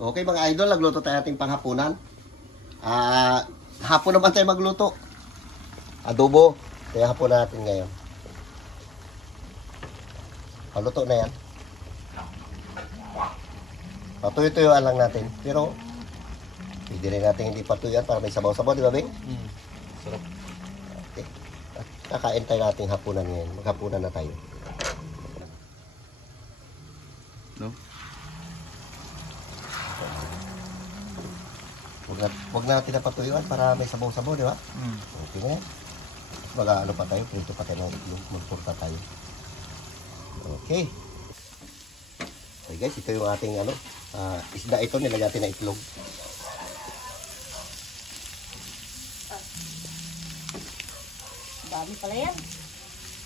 Okay mga idol, nagluto tayo ating panghapunan. Hapon naman tayo magluto. Adobo. Kaya hapon natin ngayon. Paluto na yan. Patuyo-tuyuan lang natin. Pero, pwede rin natin hindi patuyuan para may sabaw-sabaw, di ba, Bing? Sarap. Okay. At kakain tayo nating hapunan ngayon. Maghapunan na tayo. No? Huwag na natin napatuyuan para may sabaw-sabaw, di ba? Okay na yan. Ano pa tayo, prito pa tayo ng itlog, magpurta tayo. Okay. Okay guys, ito yung ating isda ito, nilagyan natin na itlog. Dami pala yan.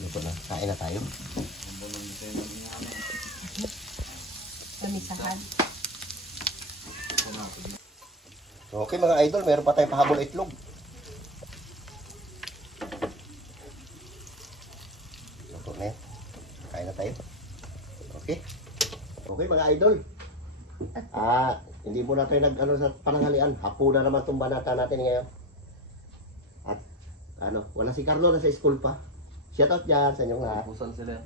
Luto na, kain na tayo. Kamisahan. Okay mga idol, meron pa tayong pahabol itlog. Luto na yan. Kain na tayo. Okay. Okay mga idol. Hindi muna tayo sa pananghalian. Hapunan naman itong banata natin ngayon. At wala si Carlo na sa school pa. Shout out dyan sa inyong lahat. Proposal sila.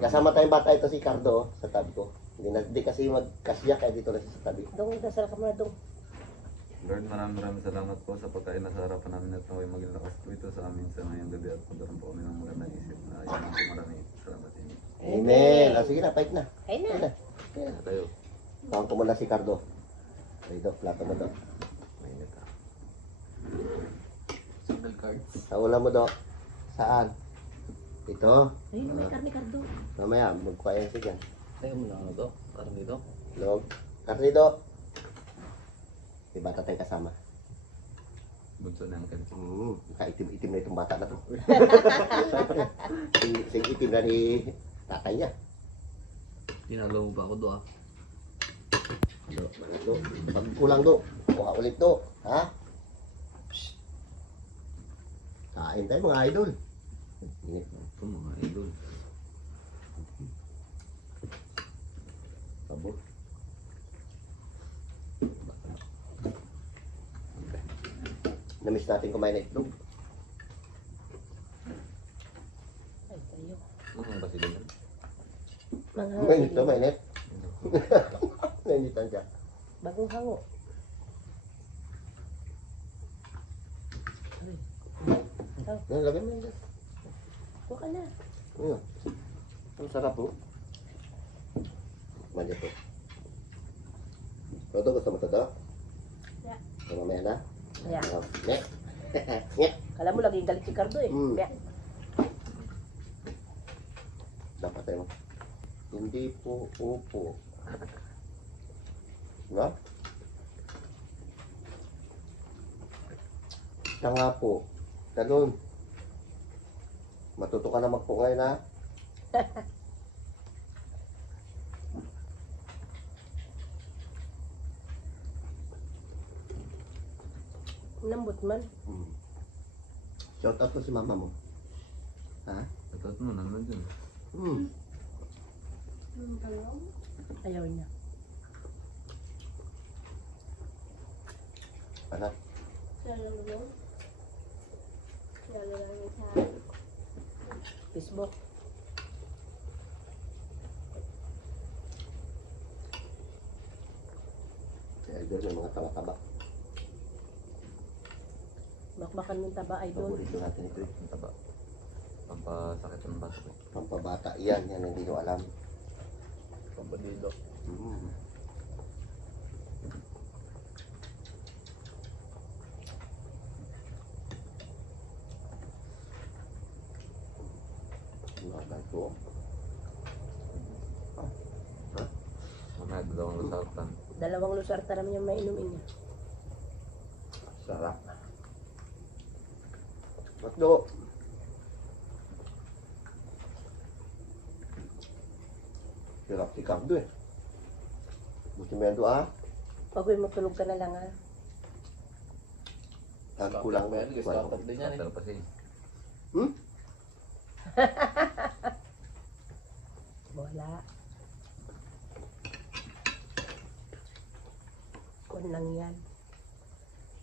Kasama tayong bata ito si Cardo sa tabi ko. Hindi kasi magkasya kaya dito na siya sa tabi. Dong, dasal ka muna dong. Lord, maraming salamat po sa pagkain na sa harapan namin at naway maging lakas po ito sa amin sa ngayong gabi at pagdaran po kami ng magandang isip na yun po maraming salamat sa inyo. Amen. Sige na, fight na. Kain na. Fight na. Kaya tayo. Tawag ko muna si Cardo. Dito, plato mo do. Mainit ha. Single cards. Sa mo do. Saan? Ito. Ay, may karne kardo. Mamaya, magkuha yan siya dyan. Tayo mo na ano to? Parang dito? Log. Carnido. May bata tayong kasama. Bunso na ang kanto. Itim na itong bata na to. Sing itim na ni tatay niya. Tinalo mo ba ako do ah? Mga do. Pag kulang do, kuha ulit do. Ha? Psst. Kain tayo mga idol. Init. Ito mga idol. Sabor. Namiss natin kumain na itlog. Ay, tayo. Ano ba sila yan? Mainit to, mainit. Nainitan siya. Bagong hango. Yan, lagyan mo yan. Kuha ka na. Ayun. Ang sarap po. Manja po. Toto, gusto mo toto? Yeah. Mamaya na? Yeah. Nek. Nek. Kala mo lagi galit si Cardo eh. Yeah. Dapat tayo. Hindi po upo. No? Siya nga po. Ganun. Matuto ka na magpo ngayon ha? Lambot man. Shout out ko si mama mo. Ha? Ito mo naman dun. Ayaw niya. Anak. Facebook. Kaya doon may mga taba-taba. Bakbakan ng taba, idol. Paborito natin ito eh. Ang taba. Pampasakit ng bato ko. Pampabata. Yan hindi nyo alam. Pampadido. Mga ko. Mamaya dalawang lusartan. Dalawang lusarta naman yung mainumin niya. Sarap. Matdo. Sarap si Cardo eh. Buti mo yan do ah. Pag matulog ka na lang ha. Kulang mo yan. Startup din yan eh. Pero kasi. Wala. Kung lang yan.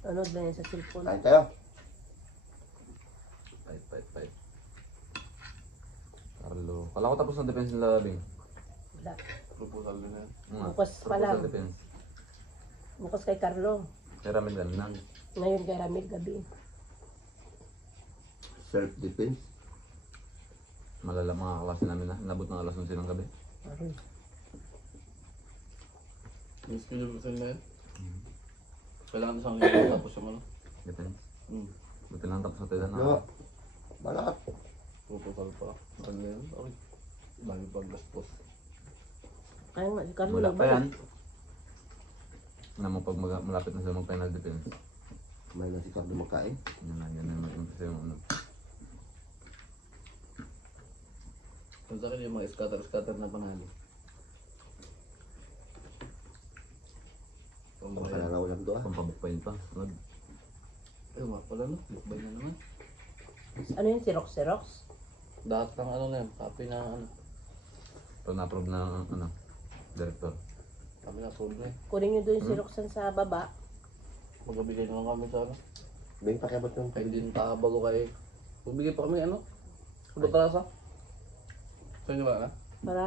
Nanood na yan sa cellphone. Kain tayo. Fight. Carlo. Kala ko tapos ng defense nila, Bing. Wala. Proposal din yan. Bukas pa lang. Proposal defense. Bukas kay Carlo. Kaya ramen lang. Ngayon kay Ramil gabi. Self-defense. Malala mga klase namin na. Nabot ng alas 11 ng gabi. Aroy. Miss nyo yung na yan? Kailangan isang linggo tapos yung ano? Defense. Hmm. Buti lang tapos natin na. No. Balat. Proposal pa. Ano yan? Okay. Dami pang gastos. Kaya nga, si Carlo Wala lang pa yan. Na mo pag malapit na sila mag-final defense. May na si Cardo makain. Yan na mag-umpisa yung ano. Kung sa akin yung mga scatter na panalo. Ang Pambayan. kalaraw lang doon. Pampabukpayin pa. Ano? Eh, wala pala no? Bukbay na naman. Ano yun? Xerox? Lahat ng ano na yan. Copy na ano. Pag na-approve ng ano, director. Kami na approve na eh. Kunin nyo doon yung Xeroxan sa baba. Magbibigay na lang kami sa ano. Bing, pakiabot yung Kahit din tabago kay... Magbigay pa kami ano. Sa Batrasa. Sa inyo ba na? Para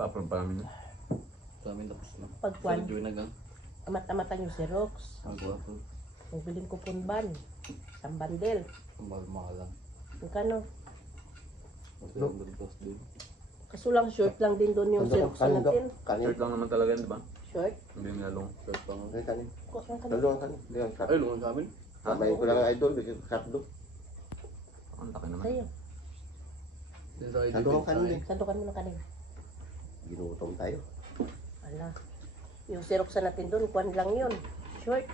Pa-approve pa namin. Sa amin tapos na. pagkuhan, Sa Joy na gang. amat-amatan yung Xerox. Ang approve. Magbiling ko punban. Isang bandel. Ang mahal-mahal lang. Yung kano. Kasi ang ganito din. Kaso lang short lang din doon yung Xerox Kanin, Dok. natin. Kanin. Shirt lang naman talaga yun, di ba? Short? Hindi yung lalong. First pang... Kanin, kanin. Kuha ng kano. Dalawang kanin. Dalawang Ay, kanin. lungan sa amin. Samayin ko lang ang idol. Bigyan ko Cardo. Ang laki naman. Sa'yo. Din sa Dalawang kanin eh. Sandukan mo ng kanin. Ginutom tayo. Ala. Yung Xerox natin doon, kuhan lang yun. Short.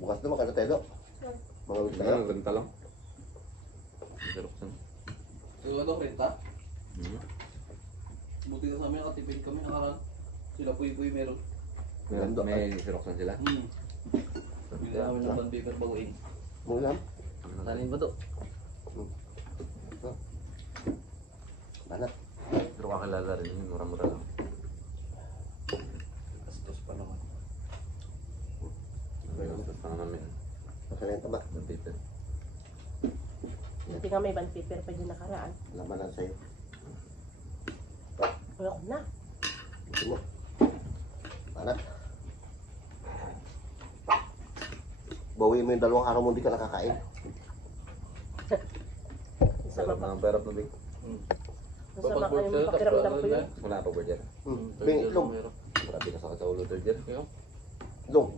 Bukas naman kada tayo, Dok. Mga wig tayo. Ang ganda lang. Xerox yan. So, ano, renta? Mhm. Buti na sa amin, nakatipid kami nakaraan. Sila puy-puy meron. May Xerox na sila. Bili namin ng band paper baguhin. Mulam. Tanin ba to? Balat. Pero kakilala rin yun. Mura-mura lang. Gastos pa naman. Tapos pa namin. Masalenta ba? Ng paper. Hindi nga may band paper pa din nakaraan. Laman lang sa'yo. Wala ko na. Gusto mo. Balat. Bawi mo yung 2 araw mo hindi ka nakakain. Sama pa. Mga perap na big. Masama kayo yung pakiramdam ko yun. Wala pa burger. Bing, itlog. Grabe ka sa ulo burger. Itlog.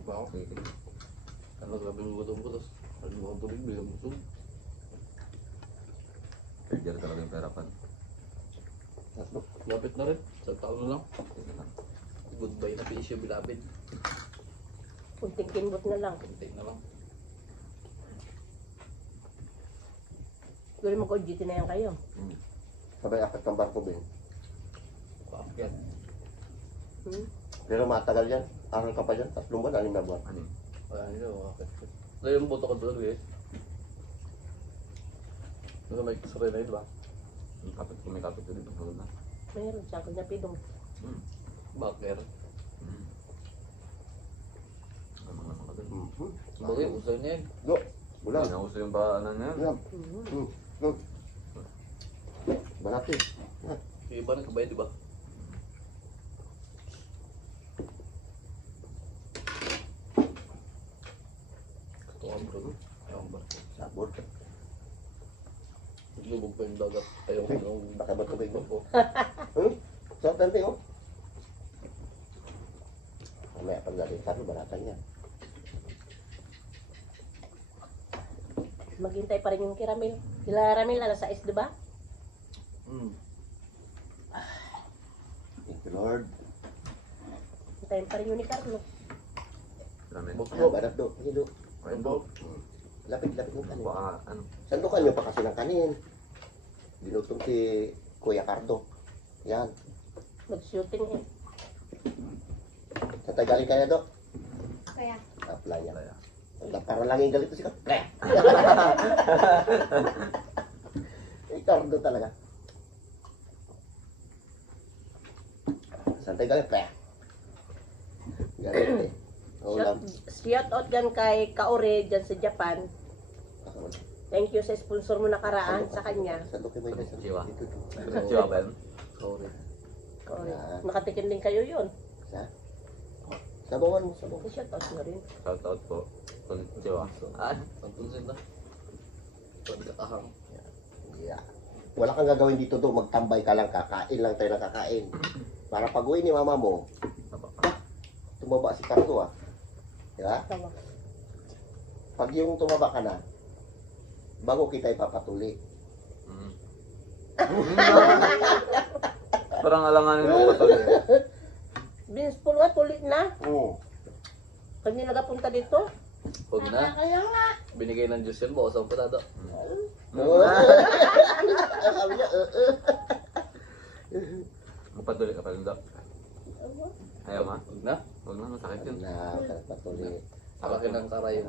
Ano, grabe yung gutom ko. Tapos, ano mo ang tubig, bigyan mo tubig. Burger talaga yung perapan. Tatlo. Lapit na rin. Sa taon na lang. Tingnan lang. Goodbye na pisyo, bilabid. Kunting kinbot na lang. Kunti na lang. Siguro mag-OGT na yan kayo. Sabay apat kang barko, Bing. Paakyat. Pero matagal yan. Aral ka pa dyan. 3 buwan, 6 na buwan. Ano yun? Ayan nyo, paakyat. Dahil yung boto ko doon, guys. Nasa may saray na yun, ba? Kung may kapit dito, pagod na. Mayroon siya. Kung napidong. Baker. Ano mga doon? Bagay, uso niya yun. Go. Bulan. Hindi na uso yung paanan niya. Bulan. Go. Balat eh. Yung iba nagkabayad, di ba? Katuwa bro. Ayaw ba? Sabor. Naglubog pa yung dagat. Ayaw ko nung Baka ba tubig mo? ko. Sa tante, oh. Mamaya pag galing ka, balatan yan. Maghintay pa rin yung kiramil. Kila Ramil, alas 6, di ba? Thank you, Lord. Hintayin pa rin yun ni Carlo. Dami. Ano, balat do. Hindi do. Ayun po. Lapit-lapit ng kanin. Baka ano. Sandukan nyo pa kasi ng kanin. Dinutong si Kuya Cardo. Yan. Mag-shooting eh. Sa tayo galing kaya, Dok? Kaya? Playa. Playa. Para lang yung galit ko si Cardo. Eh, Cardo talaga. Saan tayo galing? Ganun eh. Ulam. Shout out gan kay Kaore dyan sa Japan. Thank you sa sponsor mo nakaraan sa kanya. Sa Luki Bay sa Jiwa. dito. Siya ba? Sorry. Kaore. Nakatikin din kayo yun. Sa? Sabawan mo, sabawan. Shout out mo rin. Shout out po. Konnichiwa. Ang tunsin na. Pagkakahang. Yeah. Wala kang gagawin dito do, magtambay ka lang, kakain lang tayo ng kakain. Para pag uwi ni mama mo, tumaba si Cardo ah. Diba? Tawa. Pag yung tumaba ka na, bago kita ipapatuli. Parang alanganin mo pa tuloy. Vince Paul nga, tulit na. Oo. Kanya nagapunta dito. Huwag na. Kaya nga. Binigay ng Diyos yun, bawas ang patado. Oo. Sabi niya, Magpatuloy ka pa rin daw. Ayaw ma? Huwag na. Huwag na, masakit yun. na, patuli. Sa akin ang karayo.